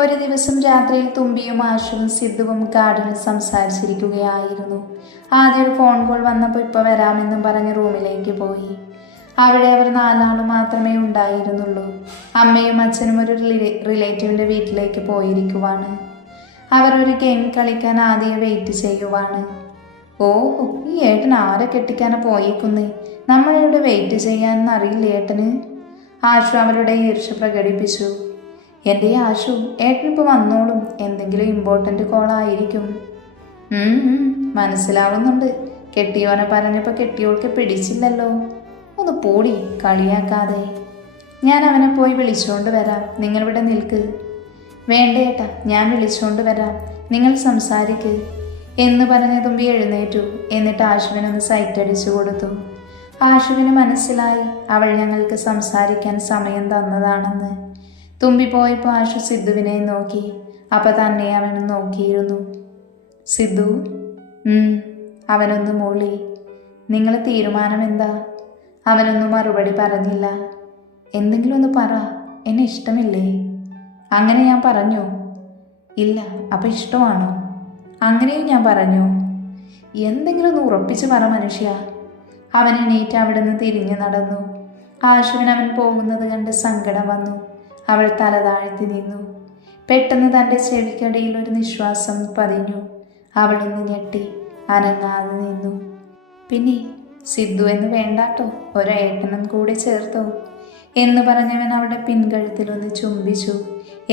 ഒരു ദിവസം രാത്രിയിൽ തുമ്പിയും ആശുവും സിദ്ധുവും ഗാർഡനിൽ സംസാരിച്ചിരിക്കുകയായിരുന്നു. ആദ്യം ഒരു ഫോൺ കോൾ വന്നപ്പോൾ ഇപ്പോൾ വരാമെന്നും പറഞ്ഞ് റൂമിലേക്ക് പോയി. അവിടെ അവർ നാലാളും മാത്രമേ ഉണ്ടായിരുന്നുള്ളൂ. അമ്മയും അച്ഛനും ഒരു റിലേറ്റീവിൻ്റെ വീട്ടിലേക്ക് പോയിരിക്കുവാണ്. അവർ ഒരു ഗെയിം കളിക്കാൻ ആദ്യം വെയിറ്റ് ചെയ്യുവാണ്. ഓഹോ, ഈ ഏട്ടൻ ആരെ കെട്ടിക്കാനെ പോയേക്കുന്നേ, നമ്മളിവിടെ വെയിറ്റ് ചെയ്യാനെന്ന് അറിയില്ല ഏട്ടന്. ആശു അവരുടെ ഈർഷ്യ പ്രകടിപ്പിച്ചു. എൻ്റെ ആശു, ഏട്ടനിപ്പോൾ വന്നോളും, എന്തെങ്കിലും ഇമ്പോർട്ടൻ്റ് കോളായിരിക്കും. മനസ്സിലാവുന്നുണ്ട്. കെട്ടിയോനെ പറഞ്ഞപ്പോൾ കെട്ടിയോൾക്ക് പിടിച്ചില്ലല്ലോ. ഒന്ന് പോടി, കളിയാക്കാതെ. ഞാൻ അവനെ പോയി വിളിച്ചുകൊണ്ട് വരാം, നിങ്ങളിവിടെ നിൽക്ക്. വേണ്ട ഏട്ടാ, ഞാൻ വിളിച്ചുകൊണ്ട് വരാം, നിങ്ങൾ സംസാരിക്ക് എന്ന് പറഞ്ഞ തുമ്പി എഴുന്നേറ്റു. എന്നിട്ട് ആശുവിനൊന്ന് സൈറ്റ് അടിച്ചു കൊടുത്തു. ആശുവിന് മനസ്സിലായി അവൾ ഞങ്ങൾക്ക് സംസാരിക്കാൻ സമയം തന്നതാണെന്ന്. തുമ്പി പോയപ്പോൾ ആശു സിദ്ധുവിനെ നോക്കി. അപ്പം തന്നെ അവനും നോക്കിയിരുന്നു. സിദ്ധു, അവനൊന്ന് മൂളി. നിങ്ങളെ തീരുമാനം എന്താ? അവനൊന്നും മറുപടി പറഞ്ഞില്ല. എന്തെങ്കിലും ഒന്ന് പറ, എന്നെ ഇഷ്ടമില്ലേ? അങ്ങനെ ഞാൻ പറഞ്ഞു. ഇല്ല, അപ്പം ഇഷ്ടമാണോ? അങ്ങനെയും ഞാൻ പറഞ്ഞു. എന്തെങ്കിലും ഒന്ന് ഉറപ്പിച്ച് പറ മനുഷ്യ. അവൻ എണീറ്റ് അവിടെ നിന്ന് തിരിഞ്ഞു നടന്നു. ആശുവിന് അവൻ പോകുന്നത് കണ്ട് സങ്കടം വന്നു. അവൾ തല താഴ്ത്തി നിന്നു. പെട്ടെന്ന് തൻ്റെ ചെവിക്കടിയിൽ ഒരു നിശ്വാസം പതിഞ്ഞു. അവളൊന്ന് ഞെട്ടി അനങ്ങാതെ നിന്നു. പിന്നെ സിദ്ധു എന്ന് വേണ്ടാട്ടോ, ഒരേട്ടനും കൂടെ ചേർത്തോ എന്ന് പറഞ്ഞവൻ അവളുടെ പിൻകഴുത്തിലൊന്ന് ചുംബിച്ചു.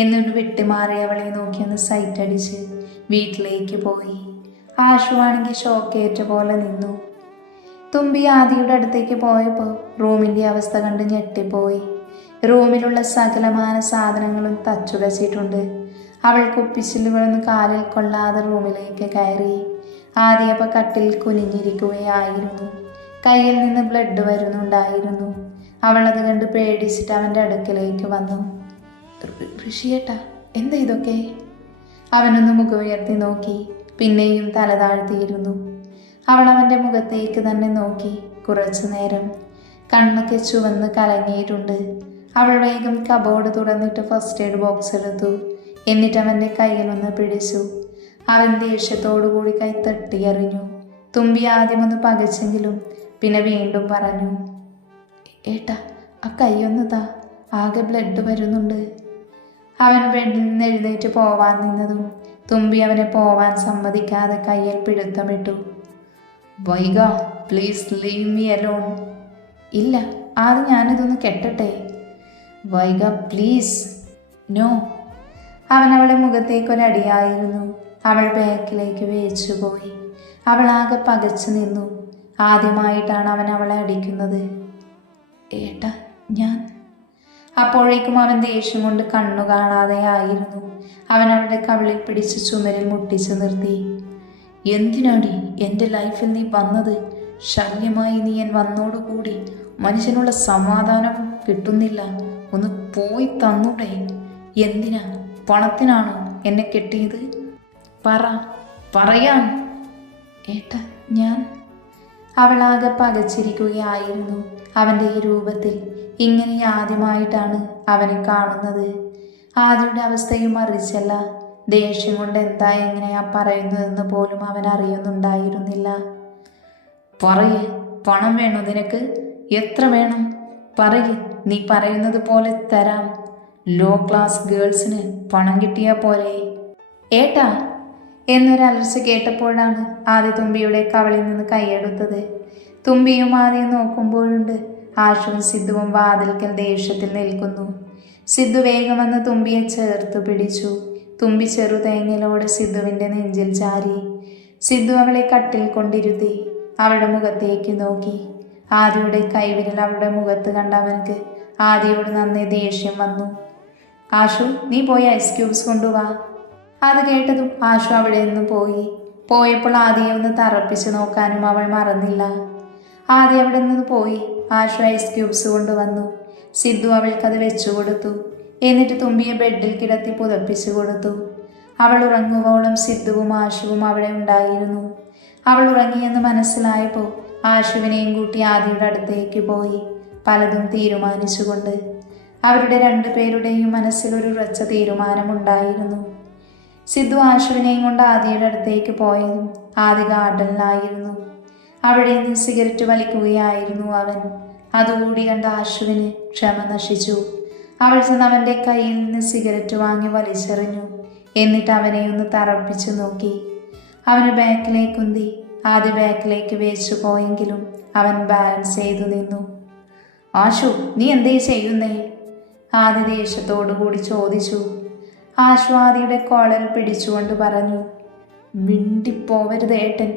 എന്നൊരു വിട്ടുമാറി അവളെ നോക്കിയൊന്ന് സൈറ്റടിച്ച് വീട്ടിലേക്ക് പോയി. ആശുവാണെങ്കിൽ ഷോക്കേറ്റ പോലെ നിന്നു. തുമ്പി ആദിയുടെ അടുത്തേക്ക് പോയപ്പോൾ റൂമിൻ്റെ അവസ്ഥ കണ്ട് ഞെട്ടിപ്പോയി. റൂമിലുള്ള സകലമാന സാധനങ്ങളും തച്ചുടച്ചിട്ടുണ്ട്. അവൾ കുപ്പിച്ചില്ലുകളൊന്നും കാലിൽ കൊള്ളാതെ റൂമിലേക്ക് കയറി. ആദ്യപ്പോൾ കട്ടിൽ കുനിഞ്ഞിരിക്കുകയായിരുന്നു. കയ്യിൽ നിന്ന് ബ്ലഡ് വരുന്നുണ്ടായിരുന്നു. അവളത് കണ്ട് പേടിച്ചിട്ട് അവൻ്റെ അടുക്കലേക്ക് വന്നു. ഋഷിയേട്ടാ, എന്താ ഇതൊക്കെ? അവനൊന്ന് മുഖമുയർത്തി നോക്കി. പിന്നെയും തല താഴ്ത്തിയിരുന്നു. അവൾ അവൻ്റെ മുഖത്തേക്ക് തന്നെ നോക്കി കുറച്ചു നേരം. കണ്ണൊക്കെ ചുവന്ന് കലങ്ങിയിട്ടുണ്ട്. അവൾ വേഗം കബോർഡ് തുറന്നിട്ട് ഫസ്റ്റ് എയ്ഡ് ബോക്സ് എടുത്തു. എന്നിട്ട് അവൻ്റെ കയ്യിലൊന്ന് പിടിച്ചു. അവൻ ദേഷ്യത്തോടുകൂടി കൈ തട്ടിയെറിഞ്ഞു. തുമ്പി ആദ്യമൊന്ന് പകച്ചെങ്കിലും പിന്നെ വീണ്ടും പറഞ്ഞു, ഏട്ടാ, ആ കൈയൊന്ന് താ, ആകെ ബ്ലഡ് വരുന്നുണ്ട്. അവൻ ബെഡിൽ നിന്ന് എഴുന്നേറ്റ് പോവാൻ നിന്നതും തുമ്പി അവനെ പോവാൻ സമ്മതിക്കാതെ കയ്യിൽ പിടുത്തമിട്ടു. Vaiga, please leave me alone. ഇല്ല, ആദ്യം ഞാനിതൊന്ന് കെട്ടട്ടെ. വൈഗ പ്ലീസ്. നോ. അവൻ അവളുടെ മുഖത്തേക്കൊരടിയായിരുന്നു. അവൾ ബാക്കിലേക്ക് വേച്ചുപോയി. അവൾ ആകെ പകച്ചു നിന്നു. ആദ്യമായിട്ടാണ് അവൻ അവളെ അടിക്കുന്നത്. ഏട്ടാ, ഞാൻ. അപ്പോഴേക്കും അവൻ ദേഷ്യം കൊണ്ട് കണ്ണു കാണാതെ ആയിരുന്നു. അവൻ അവളുടെ കവിളിൽ പിടിച്ച് ചുമരിൽ മുട്ടിച്ചു നിർത്തി. എന്തിനാടി എൻ്റെ ലൈഫിൽ നീ വന്നത്? ശല്യമായി നീ വന്നോടുകൂടി മനുഷ്യനുള്ള സമാധാനവും കിട്ടുന്നില്ല. ഒന്ന് പോയി തന്നൂടെ? എന്തിനാ? പണത്തിനാണോ എന്നെ കെട്ടിയത്? പറയാൻ. ഏട്ടാ, ഞാൻ. അവളാകെ പകച്ചിരിക്കുകയായിരുന്നു. അവൻ്റെ ഈ രൂപത്തിൽ ഇങ്ങനെ ആദ്യമായിട്ടാണ് അവനെ കാണുന്നത്. ആദ്യയുടെ അവസ്ഥയും അറിയിച്ചല്ല. ദേഷ്യം കൊണ്ട് എന്താ എങ്ങനെയാ പറയുന്നതെന്ന് പോലും അവൻ അറിയുന്നുണ്ടായിരുന്നില്ല. പറയ്, പണം വേണോ നിനക്ക്? എത്ര വേണം? പറയ്, നീ പറയുന്നത് പോലെ തരാം. ലോ ക്ലാസ് ഗേൾസിന് പണം കിട്ടിയാൽ പോരെ? ഏട്ടാ എന്നൊരലർച്ച കേട്ടപ്പോഴാണ് ആദ്യ തുമ്പിയുടെ കവളിൽ നിന്ന് കൈയെടുത്തത്. തുമ്പിയും ആദ്യം നോക്കുമ്പോഴുണ്ട് ആശുവും സിദ്ധുവും വാതിൽക്കൽ ദേഷ്യത്തിൽ നിൽക്കുന്നു. സിദ്ധു വേഗം വന്ന് തുമ്പിയെ ചേർത്ത് പിടിച്ചു. തുമ്പി ചെറുതേങ്ങലോടെ സിദ്ധുവിൻ്റെ നെഞ്ചിൽ ചാരി. സിദ്ധു അവളെ കട്ടിൽ കൊണ്ടിരുത്തി. അവളുടെ മുഖത്തേക്ക് നോക്കി. ആദിയുടെ കൈവിരൽ അവളുടെ മുഖത്ത് കണ്ട അവനക്ക് ആദിയോട് നന്നേ ദേഷ്യം വന്നു. ആശു, നീ പോയി ഐസ് ക്യൂബ്സ് കൊണ്ടുവാ. അത് കേട്ടതും ആശു അവിടെ നിന്ന് പോയപ്പോൾ ആദിയെ ഒന്ന് തറപ്പിച്ച് നോക്കാനും അവൾ മറന്നില്ല. ആദ്യം അവിടെ നിന്ന് പോയി. ആശു ഐസ് ക്യൂബ്സ് കൊണ്ടുവന്നു. സിദ്ധു അവൾക്കത് വെച്ചു കൊടുത്തു. എന്നിട്ട് തുമ്പിയെ ബെഡിൽ കിടത്തി പുതപ്പിച്ചു കൊടുത്തു. അവൾ ഉറങ്ങുവോളം സിദ്ധുവും ആശുവും അവിടെ ഉണ്ടായിരുന്നു. അവൾ ഉറങ്ങിയെന്ന് മനസ്സിലായപ്പോൾ ആശുവിനെയും കൂട്ടി ആദിയുടെ അടുത്തേക്ക് പോയി പലതും തീരുമാനിച്ചുകൊണ്ട്. അവരുടെ രണ്ടുപേരുടെയും മനസ്സിൽ ഒരു ഉറച്ച തീരുമാനമുണ്ടായിരുന്നു. സിദ്ധു ആശുവിനെയും കൊണ്ട് ആദിയുടെ അടുത്തേക്ക് പോയതും ആദി ഗാർഡനിലായിരുന്നു. അവിടെ നിന്ന് സിഗരറ്റ് വലിക്കുകയായിരുന്നു അവൻ. അതുകൂടി കണ്ട ആശുവിന് ക്ഷമ നശിച്ചു. അവൾ ചെന്ന് അവൻ്റെ കയ്യിൽ നിന്ന് സിഗരറ്റ് വാങ്ങി വലിച്ചെറിഞ്ഞു. എന്നിട്ട് അവനെ ഒന്ന് തറപ്പിച്ചു നോക്കി. അവന് ബാക്കിലേക്കുന്തി. ആദ്യ ബാക്കിലേക്ക് വേച്ചു പോയെങ്കിലും അവൻ ബാലൻസ് ചെയ്തു നിന്നു. ആശു, നീ എന്തേ ചെയ്യുന്നേ? ആദ്യ ദേഷ്യത്തോടു കൂടി ചോദിച്ചു. ആശു ആദിയുടെ കോളർ പിടിച്ചുകൊണ്ട് പറഞ്ഞു, മിണ്ടിപ്പോവരുത് ഏട്ടൻ.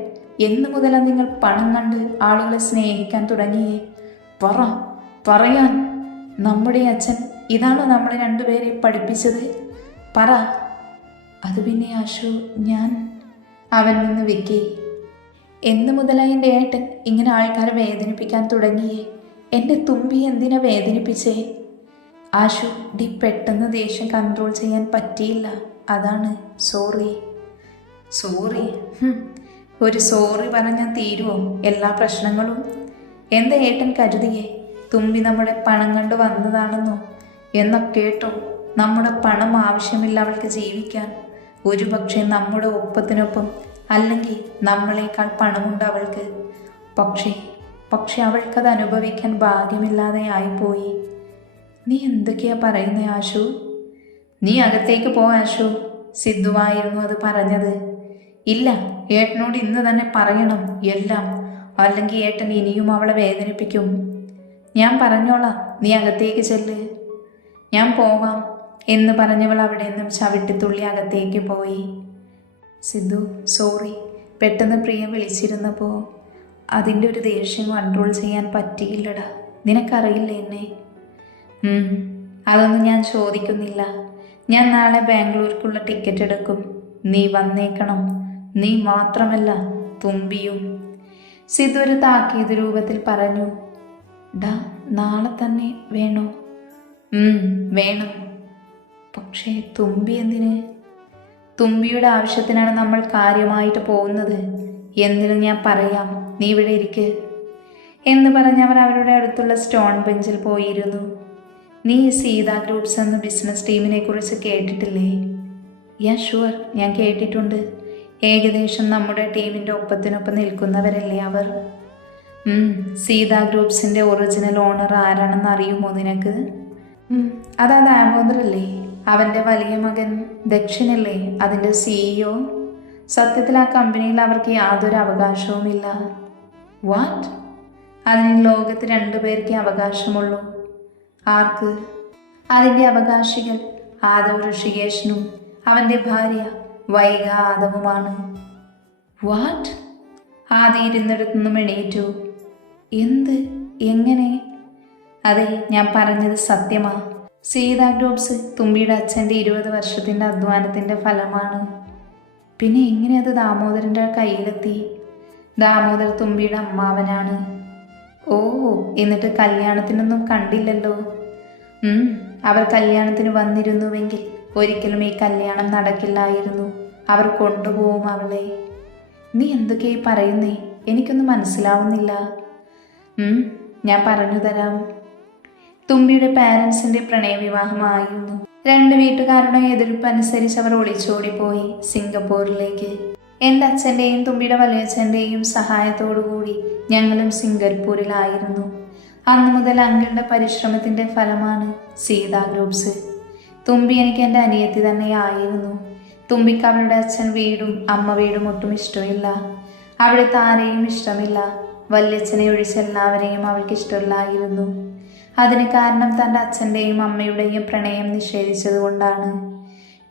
എന്നു മുതലാണ് നിങ്ങൾ പണം കണ്ട് ആളുകളെ സ്നേഹിക്കാൻ തുടങ്ങിയേ? പറയാൻ. നമ്മുടെ അച്ഛൻ ഇതാണോ നമ്മളെ രണ്ടുപേരെ പഠിപ്പിച്ചത്? പറ. അത് പിന്നെ ആശു, ഞാൻ അവൻ നിന്ന് വിക്കി. എന്നു മുതലായി എൻ്റെ ഏട്ടൻ ഇങ്ങനെ ആൾക്കാരെ വേദനിപ്പിക്കാൻ തുടങ്ങിയേ? എൻ്റെ തുമ്പി എന്തിനാ വേദനിപ്പിച്ചേ? ആശു, പെട്ടെന്ന് ദേഷ്യം കൺട്രോൾ ചെയ്യാൻ പറ്റിയില്ല, അതാണ്. സോറി. ഒരു സോറി പറഞ്ഞാൽ തീരുവോ എല്ലാ പ്രശ്നങ്ങളും? എന്താ ഏട്ടൻ കരുതിയേ തുമ്പി നമ്മുടെ പണം കണ്ട് വന്നതാണെന്നോ? എന്നൊക്കെ കേട്ടോ, നമ്മുടെ പണം ആവശ്യമില്ല അവൾക്ക് ജീവിക്കാൻ. ഒരു പക്ഷേ നമ്മുടെ ഒപ്പത്തിനൊപ്പം, അല്ലെങ്കിൽ നമ്മളെക്കാൾ പണമുണ്ട് അവൾക്ക്. പക്ഷേ അവൾക്കത് അനുഭവിക്കാൻ ഭാഗ്യമില്ലാതെ ആയിപ്പോയി. നീ എന്തൊക്കെയാ പറയുന്നേ ആശു? നീ അകത്തേക്ക് പോ ആശു. സിദ്ധുവായിരുന്നു അത് പറഞ്ഞത്. ഇല്ല, ഏട്ടനോട് ഇന്ന് തന്നെ പറയണം എല്ലാം, അല്ലെങ്കിൽ ഏട്ടൻ ഇനിയും അവളെ വേദനിപ്പിക്കും. ഞാൻ പറഞ്ഞോളാം, നീ അകത്തേക്ക് ചെല്ല്. ഞാൻ പോവാം എന്ന് പറഞ്ഞവൾ അവിടെ നിന്നും ചവിട്ടിത്തുള്ളി അകത്തേക്ക് പോയി. സിദ്ധു, സോറി. പെട്ടെന്ന് പ്രിയ വിളിച്ചിരുന്നപ്പോൾ അതിൻ്റെ ഒരു ദേഷ്യം കൺട്രോൾ ചെയ്യാൻ പറ്റിയില്ലടാ. നിനക്കറിയില്ല എന്നെ. അതൊന്നും ഞാൻ ചോദിക്കുന്നില്ല. ഞാൻ നാളെ ബാംഗ്ലൂർക്കുള്ള ടിക്കറ്റ് എടുക്കും. നീ വന്നേക്കണം. നീ മാത്രമല്ല, തുമ്പിയും. സിദ്ധു ഒരു താക്കീത് രൂപത്തിൽ പറഞ്ഞു. നാളെ തന്നെ വേണോ? വേണം. പക്ഷേ തുമ്പി എന്തിന്? തുമ്പിയുടെ ആവശ്യത്തിനാണ് നമ്മൾ കാര്യമായിട്ട് പോകുന്നത്. എന്തിനും ഞാൻ പറയാം, നീ ഇവിടെ ഇരിക്ക് എന്ന് പറഞ്ഞ് അവർ അവരുടെ അടുത്തുള്ള സ്റ്റോൺ ബെഞ്ചിൽ പോയിരുന്നു. നീ സീത ഗ്രൂപ്പ്സ് എന്ന ബിസിനസ് ടീമിനെ കുറിച്ച് കേട്ടിട്ടില്ലേ? ഷുവർ, ഞാൻ കേട്ടിട്ടുണ്ട്. ഏകദേശം നമ്മുടെ ടീമിൻ്റെ ഒപ്പത്തിനൊപ്പം നിൽക്കുന്നവരല്ലേ അവർ? സീത ഗ്രൂപ്പ്സിൻ്റെ ഒറിജിനൽ ഓണർ ആരാണെന്ന് അറിയുമോ നിനക്ക്? അതാ ദാമോദരല്ലേ? അവൻ്റെ വലിയ മകൻ ദക്ഷിണല്ലേ അതിൻ്റെ CEO? സത്യത്തിൽ ആ കമ്പനിയിൽ അവർക്ക് യാതൊരു അവകാശവുമില്ല. വാട്ട്? അതിന് ലോകത്ത് 2 പേർക്ക് അവകാശമുള്ളൂ. ആർക്ക്? അതിൻ്റെ അവകാശികൾ ആദവ് ഋഷികേശനും അവൻ്റെ ഭാര്യ വൈഗ ആദവുമാണ്. വാട്ട്? ആദ്യം ഇരുന്നിടത്തുനിന്നും എണീറ്റു. എന്ത്? എങ്ങനെ? അതെ, ഞാൻ പറഞ്ഞത് സത്യമാ. സീത ഗ്രൂപ്പ്സ് തുമ്പിയുടെ അച്ഛൻ്റെ 20 വർഷത്തിൻ്റെ അധ്വാനത്തിൻ്റെ ഫലമാണ്. പിന്നെ എങ്ങനെ അത് ദാമോദരൻ്റെ കയ്യിലെത്തി? ദാമോദർ തുമ്പിയുടെ അമ്മാവനാണ്. ഓ, എന്നിട്ട് കല്യാണത്തിനൊന്നും കണ്ടില്ലല്ലോ. അവർ കല്യാണത്തിന് വന്നിരുന്നുവെങ്കിൽ ഒരിക്കലും ഈ കല്യാണം നടക്കില്ലായിരുന്നു. അവർ കൊണ്ടുപോകും അവളെ. നീ എന്തൊക്കെയായി പറയുന്നേ? എനിക്കൊന്നും മനസ്സിലാവുന്നില്ല. ഞാൻ പറഞ്ഞു തരാം. തുമ്പിയുടെ പാരൻസിന്റെ പ്രണയവിവാഹമായിരുന്നു. 2 വീട്ടുകാരുടെ എതിർപ്പ് അനുസരിച്ച് അവർ ഒളിച്ചോടിപ്പോയി സിംഗപ്പൂരിലേക്ക്. എൻ്റെ അച്ഛൻ്റെയും തുമ്പിയുടെ വലിയച്ഛൻ്റെയും സഹായത്തോടുകൂടി ഞങ്ങളും സിംഗപ്പൂരിലായിരുന്നു. അന്നു മുതൽ അങ്കിളുടെ പരിശ്രമത്തിൻ്റെ ഫലമാണ് സീത ഗ്രൂപ്പ്സ്. തുമ്പി എനിക്ക് എൻ്റെ അനിയത്തി തന്നെയായിരുന്നു. തുമ്പിക്ക് അവളുടെ അച്ഛൻ വീടും അമ്മ വീടും ഒട്ടും ഇഷ്ടമില്ല. അവിടുത്തെ ആരെയും ഇഷ്ടമില്ല. വല്യച്ഛനെ ഒഴിച്ച് എല്ലാവരെയും അവൾക്ക് ഇഷ്ടമില്ലായിരുന്നു. അതിന് കാരണം തൻ്റെ അച്ഛൻ്റെയും അമ്മയുടെയും പ്രണയം നിഷേധിച്ചതുകൊണ്ടാണ്.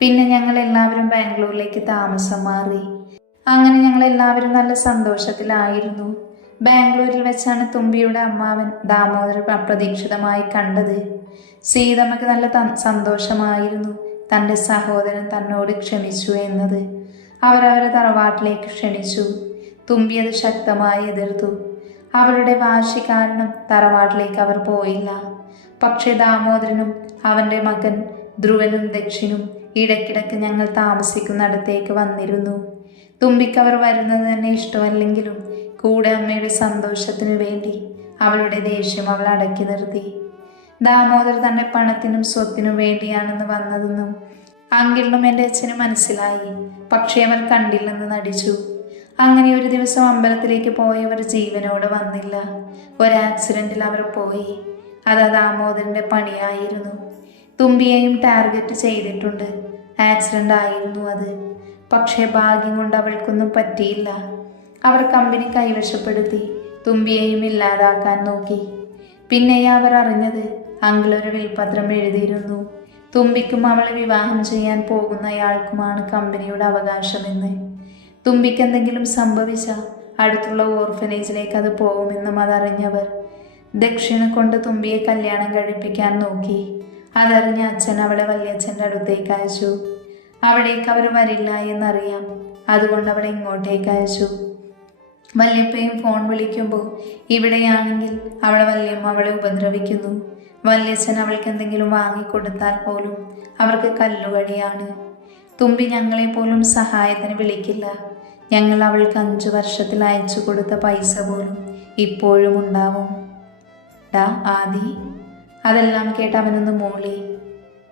പിന്നെ ഞങ്ങൾ എല്ലാവരും ബാംഗ്ലൂരിലേക്ക് താമസം മാറി. അങ്ങനെ ഞങ്ങൾ എല്ലാവരും നല്ല സന്തോഷത്തിലായിരുന്നു. ബാംഗ്ലൂരിൽ വെച്ചാണ് തുമ്പിയുടെ അമ്മാവൻ ദാമോദർ അപ്രതീക്ഷിതമായി കണ്ടത്. സീതമ്മക്ക് നല്ല സന്തോഷമായിരുന്നു തൻ്റെ സഹോദരൻ തന്നോട് ക്ഷമിച്ചു എന്നത്. അവരവരെ തറവാട്ടിലേക്ക് ക്ഷണിച്ചു. തുമ്പി അത് ശക്തമായി എതിർത്തു. അവരുടെ വാശി കാരണം തറവാട്ടിലേക്ക് അവർ പോയില്ല. പക്ഷേ ദാമോദരനും അവൻ്റെ മകൻ ധ്രുവനും ദക്ഷിണും ഇടയ്ക്കിടയ്ക്ക് ഞങ്ങൾ താമസിക്കുന്നിടത്തേക്ക് വന്നിരുന്നു. തുമ്പിക്ക് അവർ വരുന്നത് തന്നെ ഇഷ്ടമല്ലെങ്കിലും കൂടെ അമ്മയുടെ സന്തോഷത്തിനു വേണ്ടി അവളുടെ ദേഷ്യം അവൾ അടക്കി നിർത്തി. ദാമോദർ തന്റെ പണത്തിനും സ്വത്തിനും വേണ്ടിയാണെന്ന് വന്നതെന്നും അങ്കിളിനും എൻ്റെ അച്ഛനും മനസ്സിലായി. പക്ഷേ അവർ കണ്ടില്ലെന്ന് നടിച്ചു. അങ്ങനെ ഒരു ദിവസം അമ്പലത്തിലേക്ക് പോയവർ ജീവനോടെ വന്നില്ല. ഒരു ആക്സിഡന്റിൽ അവർ പോയി. അത് ദാമോദരന്റെ പണിയായിരുന്നു. തുമ്പിയെയും ടാർഗറ്റ് ചെയ്തിട്ടുണ്ട്. ആക്സിഡന്റ് ആയിരുന്നു അത്. പക്ഷേ ഭാഗ്യം കൊണ്ട് അവൾക്കൊന്നും പറ്റിയില്ല. അവർ കമ്പനി കൈവശപ്പെടുത്തി തുമ്പിയെയും ഇല്ലാതാക്കാൻ നോക്കി. പിന്നെയാ അവർ അറിഞ്ഞത് അങ്കിൾ ഒരു വിൽപത്രം എഴുതിയിരുന്നു. തുമ്പിക്കും അവളെ വിവാഹം ചെയ്യാൻ പോകുന്നയാൾക്കുമാണ് കമ്പനിയുടെ അവകാശമെന്ന്. തുമ്പിക്ക് എന്തെങ്കിലും സംഭവിച്ച അടുത്തുള്ള ഓർഫനേജിലേക്ക് അത് പോകുമെന്നും അതറിഞ്ഞവർ ദക്ഷിണ കൊണ്ട് തുമ്പിയെ കല്യാണം കഴിപ്പിക്കാൻ നോക്കി. അതറിഞ്ഞ അച്ഛൻ അവളെ വല്യച്ഛൻ്റെ അടുത്തേക്ക് അയച്ചു. അവിടേക്ക് അവർ വരില്ല എന്നറിയാം. അതുകൊണ്ട് അവളെ ഇങ്ങോട്ടേക്ക് അയച്ചു. വല്യപ്പയും ഫോൺ വിളിക്കുമ്പോൾ ഇവിടെയാണെങ്കിൽ അവളെ വല്യമ്മ അവളെ ഉപദ്രവിക്കുന്നു. വല്യച്ഛൻ അവൾക്ക് എന്തെങ്കിലും വാങ്ങിക്കൊടുത്താൽ പോലും അവർക്ക് കല്ലുകടിയാണ്. തുമ്പി ഞങ്ങളെ പോലും സഹായത്തിന് വിളിക്കില്ല. ഞങ്ങൾ അവൾക്ക് 5 വർഷത്തിൽ അയച്ചു കൊടുത്ത പൈസ പോലും ഇപ്പോഴും ഉണ്ടാവും. ഡാ ആദി. അതെല്ലാം കേട്ട് അവനൊന്ന് മൂളി.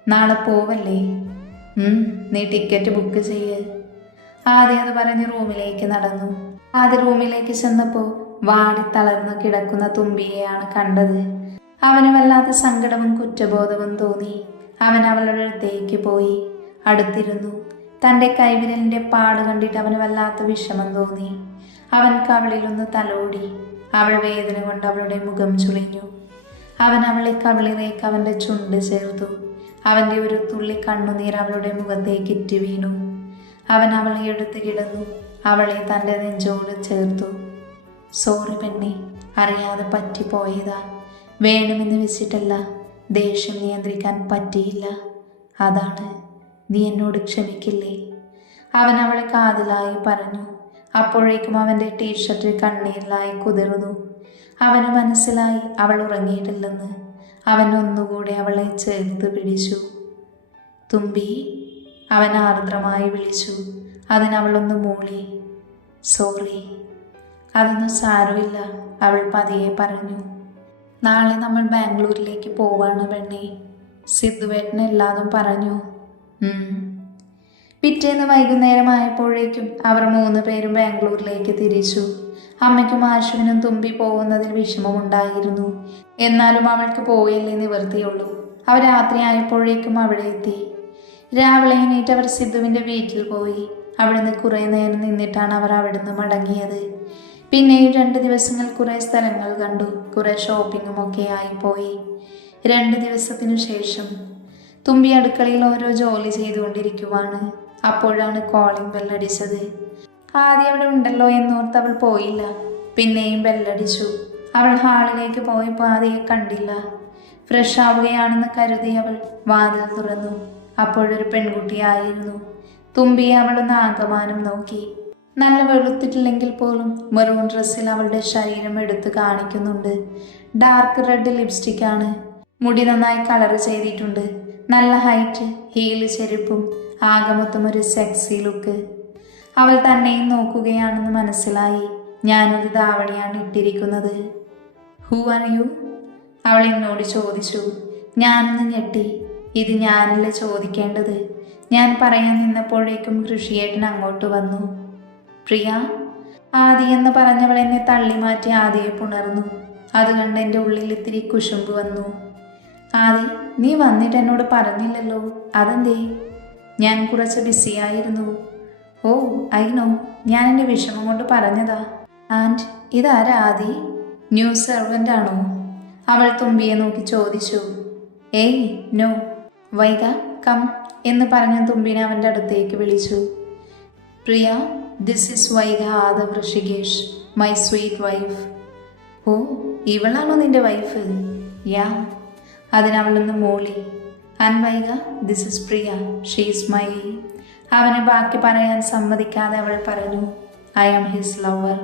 നാളെ പോവല്ലേ? നീ ടിക്കറ്റ് ബുക്ക് ചെയ്യ്. ആദ്യം അത് പറഞ്ഞ് റൂമിലേക്ക് നടന്നു. ആദ്യ റൂമിലേക്ക് ചെന്നപ്പോൾ വാടി തളർന്നു കിടക്കുന്ന തുമ്പിയെയാണ് കണ്ടത്. അവന് വല്ലാത്ത സങ്കടവും കുറ്റബോധവും തോന്നി. അവൻ അവളുടെ അടുത്തേക്ക് പോയി അടുത്തിരുന്നു. തൻ്റെ കൈവിരലിൻ്റെ പാട് കണ്ടിട്ട് അവന് വല്ലാത്ത വിഷമം തോന്നി. അവൻ കവിളിലൊന്ന് തലോടി. അവൾ വേദന കൊണ്ട് അവളുടെ മുഖം ചുളിഞ്ഞു. അവൻ അവളെ കവിളിലേക്ക് അവൻ്റെ ചുണ്ട് ചേർത്തു. അവൻ്റെ ഒരു തുള്ളി കണ്ണുനീർ അവളുടെ മുഖത്തേക്ക് ഇറ്റി വീണു. അവൻ അവളെ എടുത്ത് കിടന്നു. അവളെ തൻ്റെ നെഞ്ചോട് ചേർത്തു. സോറി പെണ്ണെ, അറിയാതെ പറ്റിപ്പോയതാ. വേണമെന്ന് വെച്ചിട്ടല്ല, ദേഷ്യം നിയന്ത്രിക്കാൻ പറ്റിയില്ല. അതാണ്. നീ എന്നോട് ക്ഷമിക്കില്ലേ? അവൻ അവളെ കാതിലായി പറഞ്ഞു. അപ്പോഴേക്കും അവൻ്റെ ടീഷർട്ട് കണ്ണീരിലായി കുതിർന്നു. അവന് മനസ്സിലായി അവൾ ഉറങ്ങിയിട്ടില്ലെന്ന്. അവൻ ഒന്നുകൂടെ അവളെ ചേർത്ത് പിടിച്ചു. തുമ്പി, അവൻ ആർദ്രമായി വിളിച്ചു. അതിനവളൊന്ന് മൂളി. സോറി. അതൊന്നും സാരമില്ല, അവൾ പതിയെ പറഞ്ഞു. നാളെ നമ്മൾ ബാംഗ്ലൂരിലേക്ക് പോവാണ് പെണ്ണെ. സിദ്ധുവേട്ടൻ എല്ലാതും പറഞ്ഞു. പിറ്റേന്ന് വൈകുന്നേരമായപ്പോഴേക്കും അവർ 3 പേരും ബാംഗ്ലൂരിലേക്ക് തിരിച്ചു. അമ്മയ്ക്കും ആശുവിനും തുമ്പി പോകുന്നതിൽ വിഷമമുണ്ടായിരുന്നു. എന്നാലും അവൾക്ക് പോയല്ലേ നിവൃത്തിയുള്ളൂ. അവർ രാത്രിയായപ്പോഴേക്കും അവിടെ എത്തി. രാവിലെ എണീറ്റ് അവർ സിദ്ധുവിൻ്റെ വീട്ടിൽ പോയി. അവിടുന്ന് കുറേ നേരം നിന്നിട്ടാണ് അവർ അവിടുന്ന് മടങ്ങിയത്. പിന്നെയും 2 ദിവസങ്ങൾ കുറേ സ്ഥലങ്ങൾ കണ്ടു. കുറേ ഷോപ്പിങ്ങും ഒക്കെ ആയിപ്പോയി. 2 ദിവസത്തിനു ശേഷം തുമ്പി അടുക്കളയിൽ ഓരോ ജോലി ചെയ്തുകൊണ്ടിരിക്കുവാണ്. അപ്പോഴാണ് കോളിംഗ് ബെല്ലടിച്ചത്. ആദ്യം അവിടെ ഉണ്ടല്ലോ എന്നോർത്ത് അവൾ പോയില്ല. പിന്നെയും ബെല്ലടിച്ചു. അവൾ ഹാളിലേക്ക് പോയപ്പോൾ ആദ്യം കണ്ടില്ല. ഫ്രഷ് ആവുകയാണെന്ന് കരുതി അവൾ വാതിൽ തുറന്നു. അപ്പോഴൊരു പെൺകുട്ടിയായിരുന്നു. തുമ്പിയെ അവളൊന്ന് ആകമാനം നോക്കി. നല്ല വെളുത്തിട്ടില്ലെങ്കിൽ പോലും മെറൂൺ ഡ്രസ്സിൽ അവളുടെ ശരീരം എടുത്ത് കാണിക്കുന്നുണ്ട്. ഡാർക്ക് റെഡ് ലിപ്സ്റ്റിക്കാണ്. മുടി നന്നായി കളർ ചെയ്തിട്ടുണ്ട്. നല്ല ഹൈറ്റ്, ഹീല് ചെരുപ്പും, ആകമൊത്തം ഒരു സെക്സി ലുക്ക്. അവൾ തന്നെയും നോക്കുകയാണെന്ന് മനസ്സിലായി. ഞാനൊരു ധാവണിയാണ് ഇട്ടിരിക്കുന്നത്. Who are you? അവൾ എന്നോട് ചോദിച്ചു. ഞാനൊന്ന് ഞെട്ടി. ഇത് ഞാനല്ല ചോദിക്കേണ്ടത്. ഞാൻ പറയാൻ നിന്നപ്പോഴേക്കും കൃഷിയേട്ടൻ അങ്ങോട്ട് വന്നു. പ്രിയ, ആദി എന്ന് പറഞ്ഞവൾ എന്നെ തള്ളി മാറ്റി ആദിയെ പുണർന്നു. അതുകണ്ട് എൻ്റെ ഉള്ളിൽ ഇത്തിരി കുശുമ്പ് വന്നു. ആദി, നീ വന്നിട്ട് എന്നോട് പറഞ്ഞില്ലല്ലോ, അതെന്തേ? ഞാൻ കുറച്ച് ബിസിയായിരുന്നു. ഓ ഐ നോ, ഞാൻ എൻ്റെ വിഷമം കൊണ്ട് പറഞ്ഞതാ. ആൻഡ് ഇതാരാ ആദി? ന്യൂ സെർവൻ്റ് ആണോ? അവൾ തുമ്പിയെ നോക്കി ചോദിച്ചു. ഏയ് നോ. വൈഗ കം എന്ന് പറഞ്ഞ തുമ്പിനെ അവൻ്റെ അടുത്തേക്ക് വിളിച്ചു. Priya, this is Vaiga Aadhav Rishikesh, my sweet wife. Oh, ഇവളാണോ നിന്റെ വൈഫ്? യാ. അതിനവളൊന്ന് മൂളി. And Vaiga, this is Priya, she is my. അവനെ ബാക്കി പറയാൻ സമ്മതിക്കാതെ അവൾ പറഞ്ഞു. I am his lover.